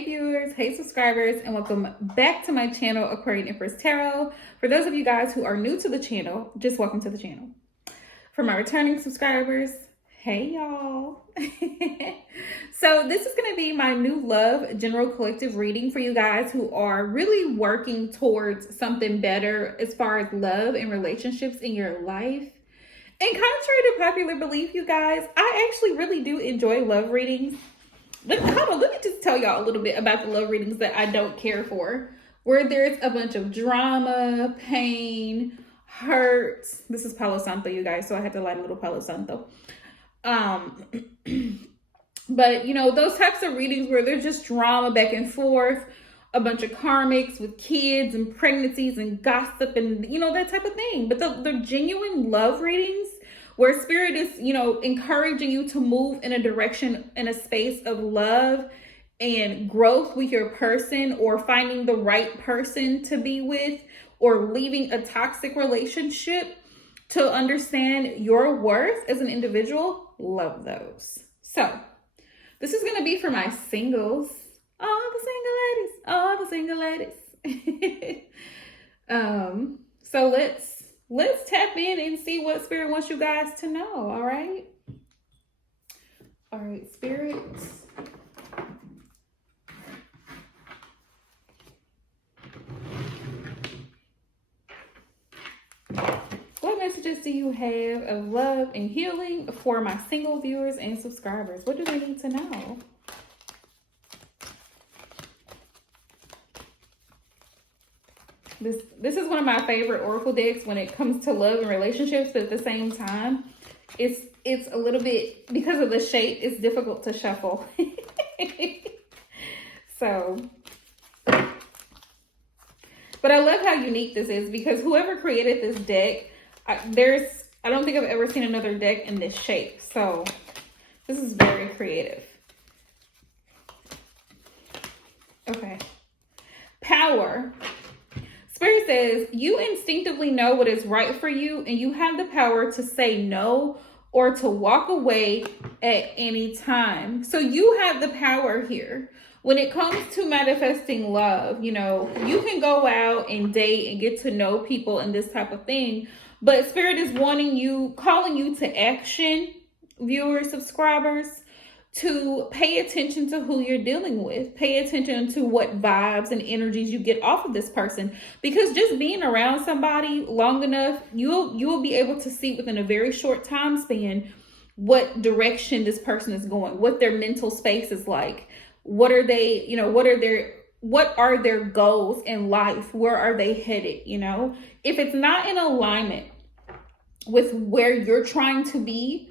Hey viewers, hey subscribers, and welcome back to my channel, Aquarian Empress Tarot. For those of you guys who are new to the channel, just welcome to the channel. For my returning subscribers, hey y'all. So this is going to be my new love general collective reading for you guys who are really working towards something better as far as love and relationships in your life. And contrary to popular belief, you guys, I actually really do enjoy love readings. Let me just tell y'all a little bit about the love readings that I don't care for, where there's a bunch of drama, pain, hurt. This is Palo Santo, you guys, so I had to light a little Palo Santo. But you know, those types of readings where there's just drama back and forth, a bunch of karmics with kids and pregnancies and gossip and you know, that type of thing. But the genuine love readings where spirit is, you know, encouraging you to move in a direction, in a space of love and growth with your person, or finding the right person to be with, or leaving a toxic relationship to understand your worth as an individual. Love those. So this is going to be for my singles, all the single ladies. So let's tap in and see what spirit wants you guys to know. All right, spirits. What messages do you have of love and healing for my single viewers and subscribers? What do they need to know? This is one of my favorite oracle decks when it comes to love and relationships, but at the same time, it's a little bit, because of the shape, it's difficult to shuffle. So, but I love how unique this is, because whoever created this deck, I don't think I've ever seen another deck in this shape. So this is very creative. Okay. Power. Spirit says, you instinctively know what is right for you, and you have the power to say no or to walk away at any time. So you have the power here. When it comes to manifesting love, you know, you can go out and date and get to know people and this type of thing. But Spirit is calling you to action, viewers, subscribers, to pay attention to who you're dealing with. Pay attention to what vibes and energies you get off of this person, because just being around somebody long enough, you'll be able to see within a very short time span what direction this person is going, what their mental space is like, what are they, you know, what are their goals in life, where are they headed, you know? If it's not in alignment with where you're trying to be,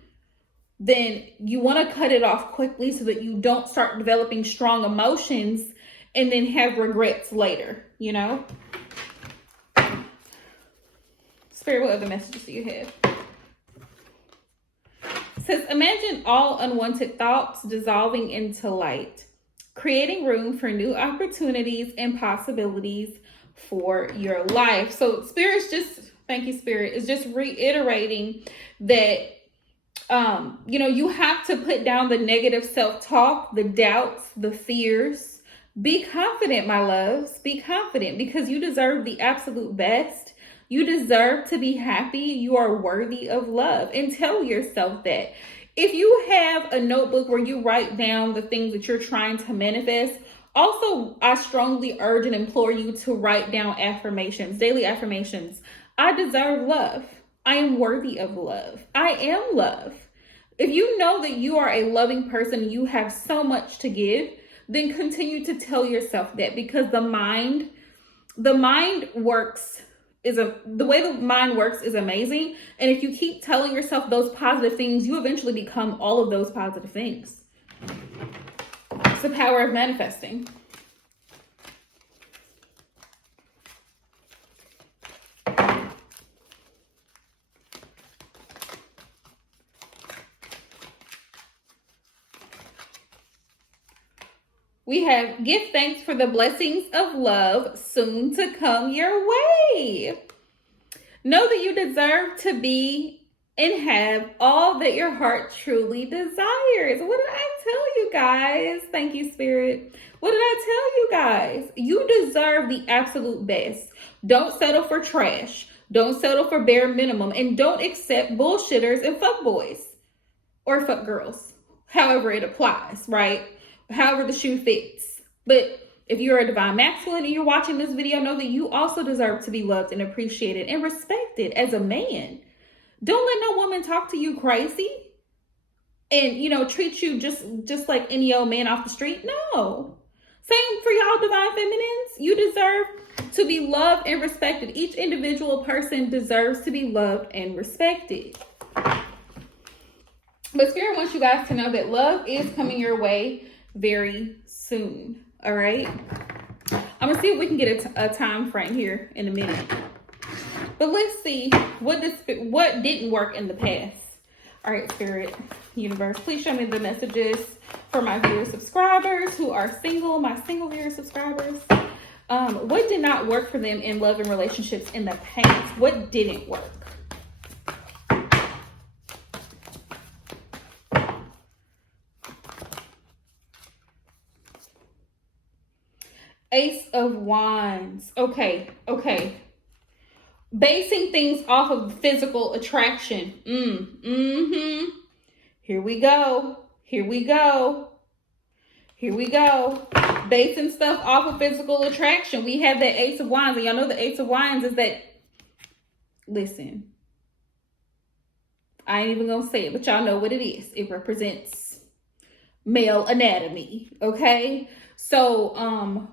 then you want to cut it off quickly so that you don't start developing strong emotions and then have regrets later, you know? Spirit, what other messages do you have? It says, imagine all unwanted thoughts dissolving into light, creating room for new opportunities and possibilities for your life. So Spirit's just, thank you, Spirit, is just reiterating that you know, you have to put down the negative self-talk, the doubts, the fears. Be confident, my loves. Be confident, because you deserve the absolute best. You deserve to be happy. You are worthy of love. And tell yourself that. If you have a notebook where you write down the things that you're trying to manifest, also, I strongly urge and implore you to write down affirmations, daily affirmations. I deserve love. I am worthy of love. I am love. If you know that you are a loving person, you have so much to give, then continue to tell yourself that, because the way the mind works is amazing. And if you keep telling yourself those positive things, you eventually become all of those positive things. It's the power of manifesting. We have give thanks for the blessings of love soon to come your way. Know that you deserve to be and have all that your heart truly desires. What did I tell you guys? Thank you, Spirit. What did I tell you guys? You deserve the absolute best. Don't settle for trash. Don't settle for bare minimum. And don't accept bullshitters and fuckboys or fuck girls. However it applies, right? However the shoe fits. But if you're a divine masculine and you're watching this video, know that you also deserve to be loved and appreciated and respected as a man. Don't let no woman talk to you crazy and, you know, treat you just like any old man off the street. No. Same for y'all divine feminines. You deserve to be loved and respected. Each individual person deserves to be loved and respected. But Spirit wants you guys to know that love is coming your way very soon. All right. I'm going to see if we can get a time frame here in a minute. But let's see what didn't work in the past. All right, Spirit, Universe, please show me the messages for my viewer subscribers who are single, my single viewer subscribers. What did not work for them in love and relationships in the past? What didn't work? Ace of Wands. Okay. Basing things off of physical attraction. Here we go. Basing stuff off of physical attraction. We have that Ace of Wands. And y'all know the Ace of Wands is that, listen, I ain't even gonna say it, but y'all know what it is. It represents male anatomy, okay? So,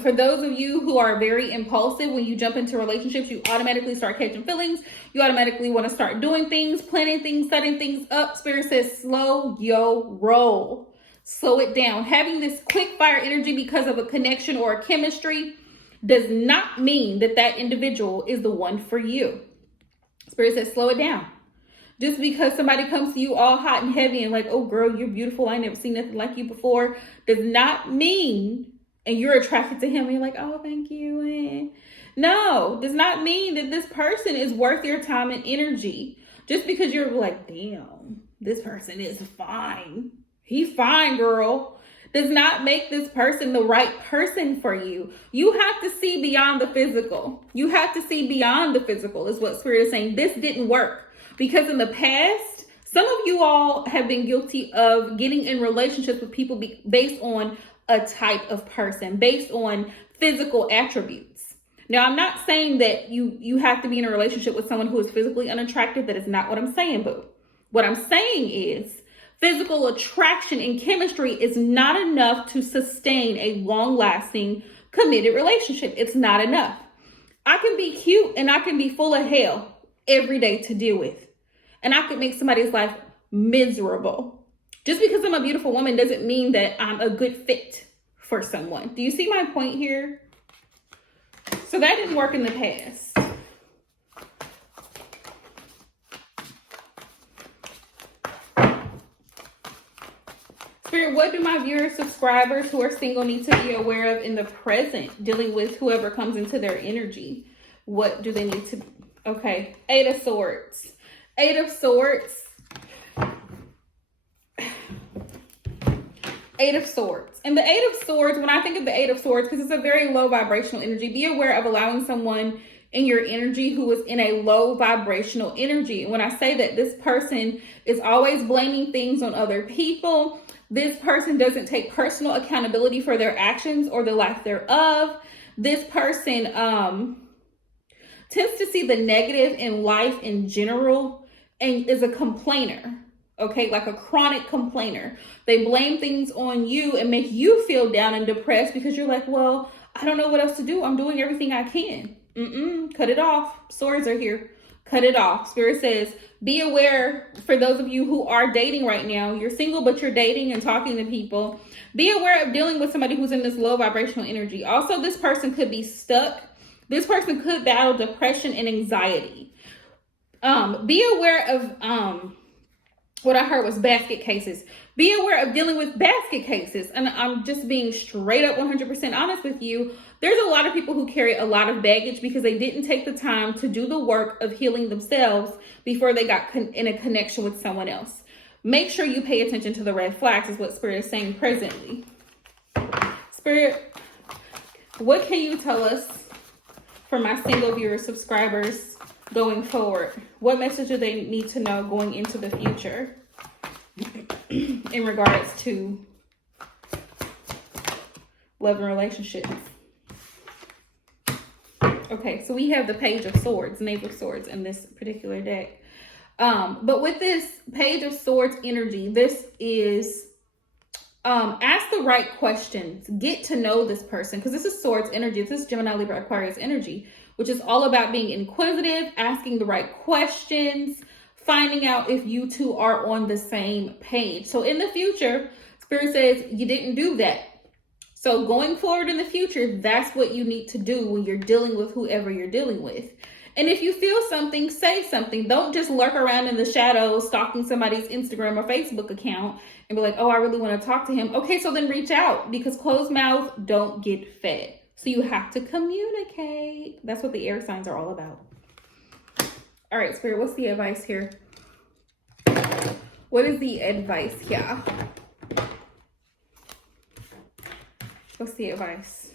for those of you who are very impulsive, when you jump into relationships, you automatically start catching feelings. You automatically want to start doing things, planning things, setting things up. Spirit says, slow your roll. Slow it down. Having this quick fire energy because of a connection or a chemistry does not mean that that individual is the one for you. Spirit says, slow it down. Just because somebody comes to you all hot and heavy and like, oh girl, you're beautiful, I never seen nothing like you before, does not mean, and you're attracted to him and you're like, oh, thank you. No, does not mean that this person is worth your time and energy. Just because you're like, damn, this person is fine. He's fine, girl. Does not make this person the right person for you. You have to see beyond the physical. You have to see beyond the physical is what Spirit is saying. This didn't work because in the past, some of you all have been guilty of getting in relationships with people based on a type of person, based on physical attributes. Now, I'm not saying that you have to be in a relationship with someone who is physically unattractive. That is not what I'm saying, boo. What I'm saying is physical attraction and chemistry is not enough to sustain a long-lasting, committed relationship. It's not enough. I can be cute and I can be full of hell every day to deal with. And I could make somebody's life miserable. Just because I'm a beautiful woman doesn't mean that I'm a good fit for someone. Do you see my point here? So that didn't work in the past. Spirit, what do my viewers, subscribers who are single need to be aware of in the present, dealing with whoever comes into their energy? What do they need to... Okay, Eight of Swords. Eight of Swords. Eight of Swords. And the Eight of Swords, when I think of the Eight of Swords, because it's a very low vibrational energy, be aware of allowing someone in your energy who is in a low vibrational energy. And when I say that this person is always blaming things on other people, this person doesn't take personal accountability for their actions or the lack thereof. This person tends to see the negative in life in general and is a complainer. Okay, like a chronic complainer. They blame things on you and make you feel down and depressed because you're like, well, I don't know what else to do. I'm doing everything I can. Cut it off. Swords are here. Cut it off. Spirit says, be aware for those of you who are dating right now. You're single, but you're dating and talking to people. Be aware of dealing with somebody who's in this low vibrational energy. Also, this person could be stuck. This person could battle depression and anxiety. Be aware of what I heard was basket cases. Be aware of dealing with basket cases. And I'm just being straight up 100% honest with you. There's a lot of people who carry a lot of baggage because they didn't take the time to do the work of healing themselves before they got in a connection with someone else. Make sure you pay attention to the red flags is what Spirit is saying presently. Spirit, what can you tell us for my single viewer subscribers going forward? What message do they need to know going into the future in regards to love and relationships? Okay, so we have the Page of Swords, Knave of Swords in this particular deck. But with this Page of Swords energy, this is ask the right questions. Get to know this person, because this is Swords energy. This is Gemini, Libra, Aquarius energy, which is all about being inquisitive, asking the right questions, finding out if you two are on the same page. So in the future, Spirit says you didn't do that. So going forward in the future, that's what you need to do when you're dealing with whoever you're dealing with. And if you feel something, say something. Don't just lurk around in the shadows stalking somebody's Instagram or Facebook account and be like, oh, I really want to talk to him. Okay, so then reach out, because closed mouths don't get fed. So you have to communicate. That's what the air signs are all about. All right, Spirit, what's the advice here? What is the advice here? What's the advice?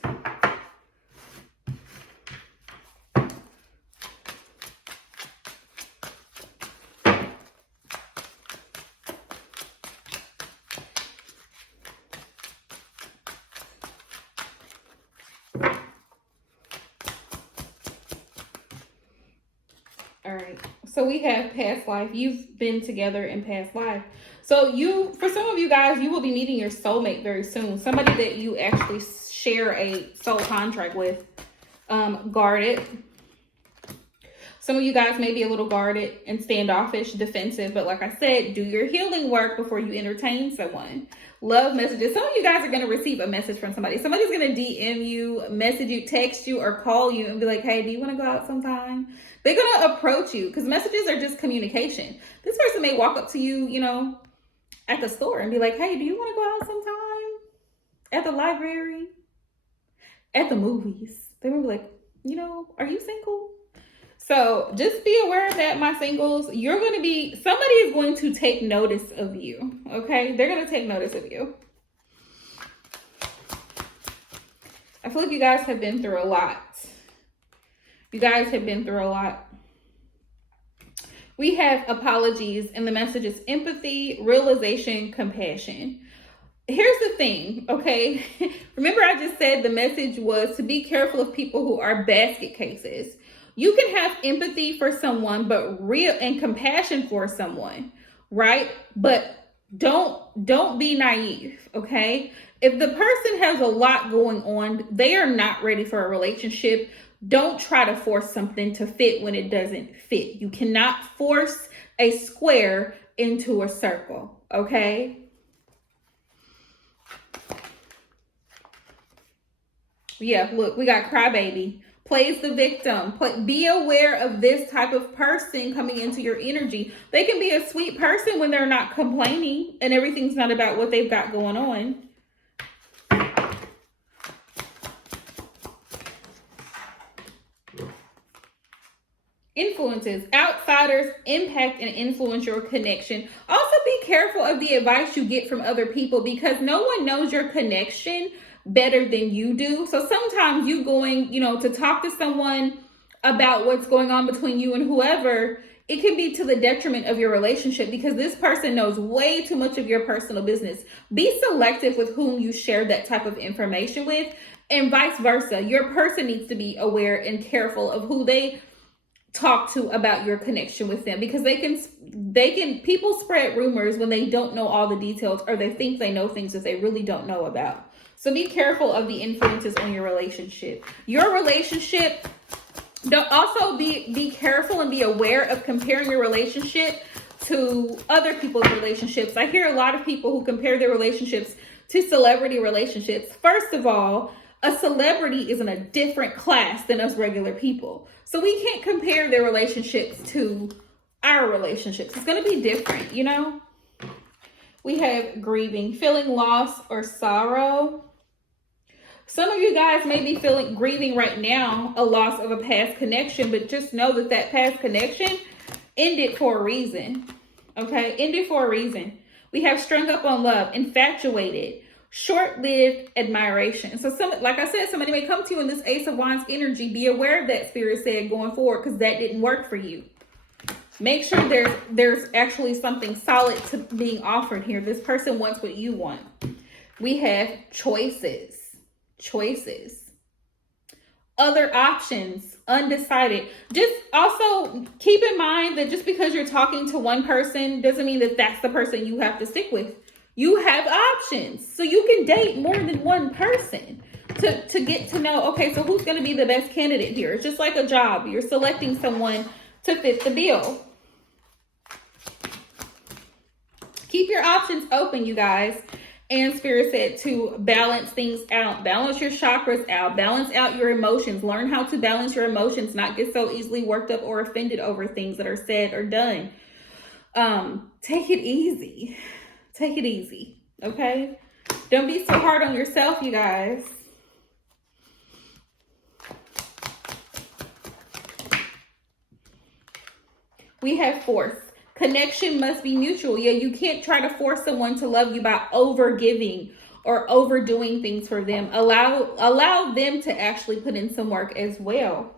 All right, so we have past life. You've been together in past life. So for some of you guys, you will be meeting your soulmate very soon. Somebody that you actually share a soul contract with. Guarded. Some of you guys may be a little guarded and standoffish, defensive. But like I said, do your healing work before you entertain someone. Love messages. Some of you guys are going to receive a message from somebody. Somebody's going to DM you, message you, text you, or call you and be like, hey, do you want to go out sometime? They're going to approach you, because messages are just communication. This person may walk up to you, at the store and be like, hey, do you want to go out sometime? At the library? At the movies? They may be like, are you single? So just be aware of that, my singles. Somebody is going to take notice of you, okay? They're going to take notice of you. I feel like you guys have been through a lot. You guys have been through a lot. We have apologies, and the message is empathy, realization, compassion. Here's the thing, okay? Remember I just said the message was to be careful of people who are basket cases. You can have empathy for someone, but and compassion for someone, right? But don't be naive, okay? If the person has a lot going on, they are not ready for a relationship. Don't try to force something to fit when it doesn't fit. You cannot force a square into a circle, okay? Yeah, look, we got crybaby. Plays the victim. Be aware of this type of person coming into your energy. They can be a sweet person when they're not complaining and everything's not about what they've got going on. Influences. Outsiders impact and influence your connection. Also be careful of the advice you get from other people, because no one knows your connection better than you do. So sometimes you going, to talk to someone about what's going on between you and whoever, it can be to the detriment of your relationship, because this person knows way too much of your personal business. Be selective with whom you share that type of information with, and vice versa. Your person needs to be aware and careful of who they talk to about your connection with them, because people spread rumors when they don't know all the details, or they think they know things that they really don't know about. So be careful of the influences on your relationship. Your relationship, don't also be careful and be aware of comparing your relationship to other people's relationships. I hear a lot of people who compare their relationships to celebrity relationships. First of all, a celebrity is in a different class than us regular people. So we can't compare their relationships to our relationships. It's going to be different, We have grieving, feeling loss or sorrow. Some of you guys may be grieving right now a loss of a past connection, but just know that that past connection ended for a reason. Okay, ended for a reason. We have strung up on love, infatuated, short-lived admiration. So like I said, somebody may come to you in this Ace of Wands energy. Be aware of that, Spirit said, going forward, because that didn't work for you. Make sure there's actually something solid to being offered here. This person wants what you want. We have choices. Other options, undecided. Just also keep in mind that just because you're talking to one person doesn't mean that that's the person you have to stick with. You have options. So you can date more than one person to get to know, okay, so who's going to be the best candidate here? It's just like a job. You're selecting someone to fit the bill. Keep your options open, you guys. And Spirit said to balance things out. Balance your chakras out. Balance out your emotions. Learn how to balance your emotions. Not get so easily worked up or offended over things that are said or done. Take it easy. Take it easy. Okay? Don't be so hard on yourself, you guys. We have force. Connection must be mutual. Yeah, you can't try to force someone to love you by over giving or overdoing things for them. Allow them to actually put in some work as well.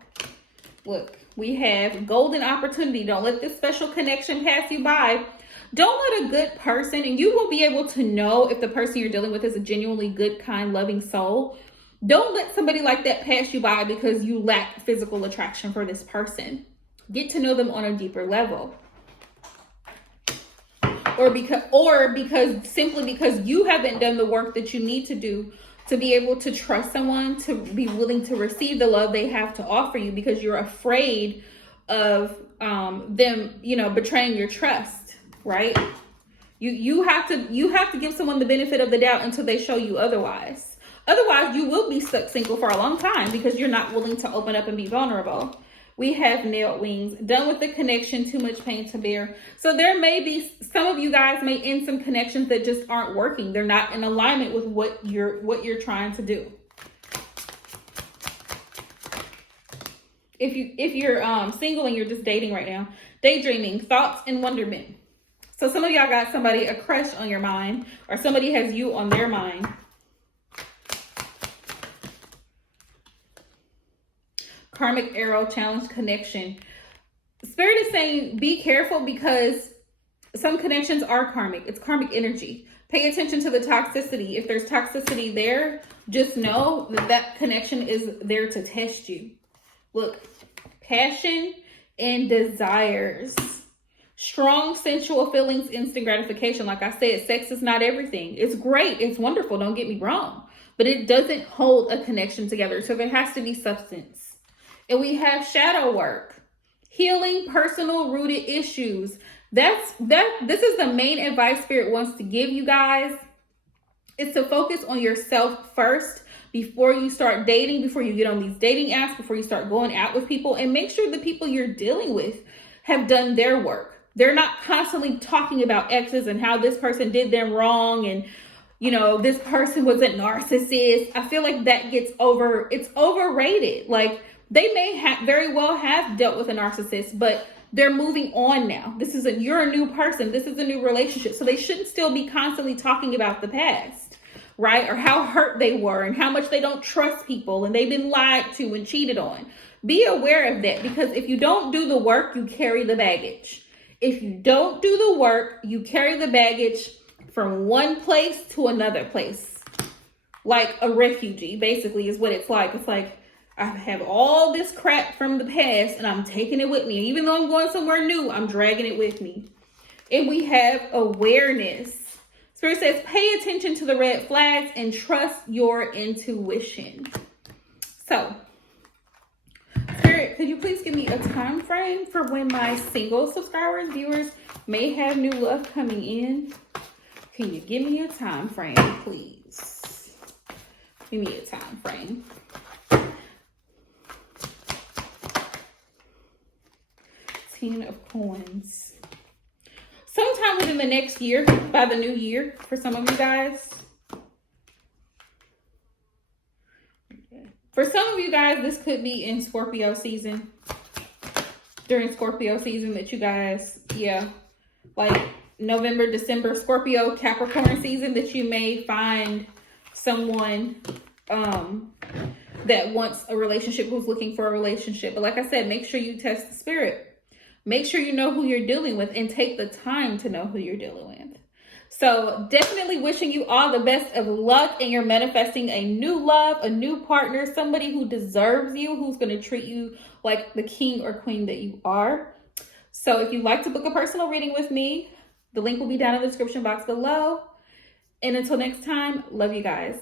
Look, we have golden opportunity. Don't let this special connection pass you by. Don't let a good person, and you will be able to know if the person you're dealing with is a genuinely good, kind, loving soul. Don't let somebody like that pass you by because you lack physical attraction for this person. Get to know them on a deeper level. Or simply because you haven't done the work that you need to do to be able to trust someone, to be willing to receive the love they have to offer you, because you're afraid of them, betraying your trust, right? You have to give someone the benefit of the doubt until they show you otherwise. Otherwise, you will be stuck single for a long time because you're not willing to open up and be vulnerable. We have nailed wings. Done with the connection, too much pain to bear. So there may be, some of you guys may end some connections that just aren't working. They're not in alignment with what you're trying to do. If you're single and you're just dating right now, daydreaming, thoughts and wonderment. So some of y'all got somebody, a crush on your mind, or somebody has you on their mind. Karmic arrow, challenge, connection. Spirit is saying be careful because some connections are karmic. It's karmic energy. Pay attention to the toxicity. If there's toxicity there, just know that connection is there to test you. Look, passion and desires. Strong sensual feelings, instant gratification. Like I said, sex is not everything. It's great. It's wonderful. Don't get me wrong. But it doesn't hold a connection together. So there has to be substance. And we have shadow work, healing personal rooted issues. This is the main advice Spirit wants to give you guys. It's to focus on yourself first before you start dating, before you get on these dating apps, before you start going out with people, and make sure the people you're dealing with have done their work. They're not constantly talking about exes and how this person did them wrong and this person was a narcissist. I feel like that it's overrated. Like, they may very well have dealt with a narcissist, but they're moving on now. You're a new person. This is a new relationship. So they shouldn't still be constantly talking about the past, right? Or how hurt they were and how much they don't trust people and they've been lied to and cheated on. Be aware of that, because if you don't do the work, you carry the baggage. If you don't do the work, you carry the baggage from one place to another place. Like a refugee, basically, is what it's like. It's like, I have all this crap from the past and I'm taking it with me. Even though I'm going somewhere new, I'm dragging it with me. And we have awareness. Spirit says, pay attention to the red flags and trust your intuition. So, Spirit, could you please give me a time frame for when my single subscribers, viewers, may have new love coming in? Can you give me a time frame, please? Give me a time frame. 10 of coins. Sometimes sometime within the next year, by the new year for some of you guys. For some of you guys, this could be in Scorpio season. During Scorpio season that you guys, like November, December, Scorpio, Capricorn season, that you may find someone that wants a relationship, who's looking for a relationship. But like I said, make sure you test the spirit. Make sure you know who you're dealing with and take the time to know who you're dealing with. So definitely wishing you all the best of luck, and you're manifesting a new love, a new partner, somebody who deserves you, who's going to treat you like the king or queen that you are. So if you'd like to book a personal reading with me, the link will be down in the description box below. And until next time, love you guys.